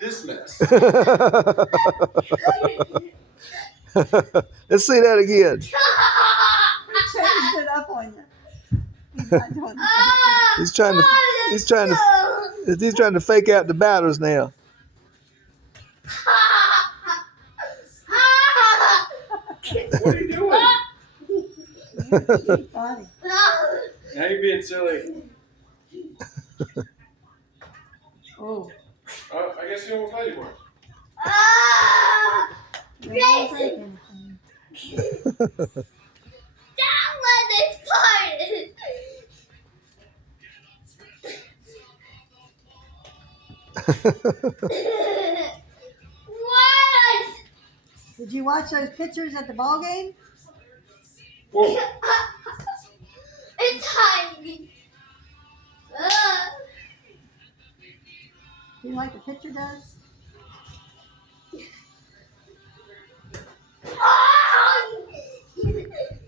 this mess. Let's see that again. He changed it up on you. He's not doing the same. He's trying to fake out the batters now. What are you doing? Funny. Now you're being silly. Oh. I guess you don't want to play anymore. You don't want to take anything. That was fun. What? Did you watch those pictures at the ball game? Whoa. It's tiny. Do you like the picture, Doug?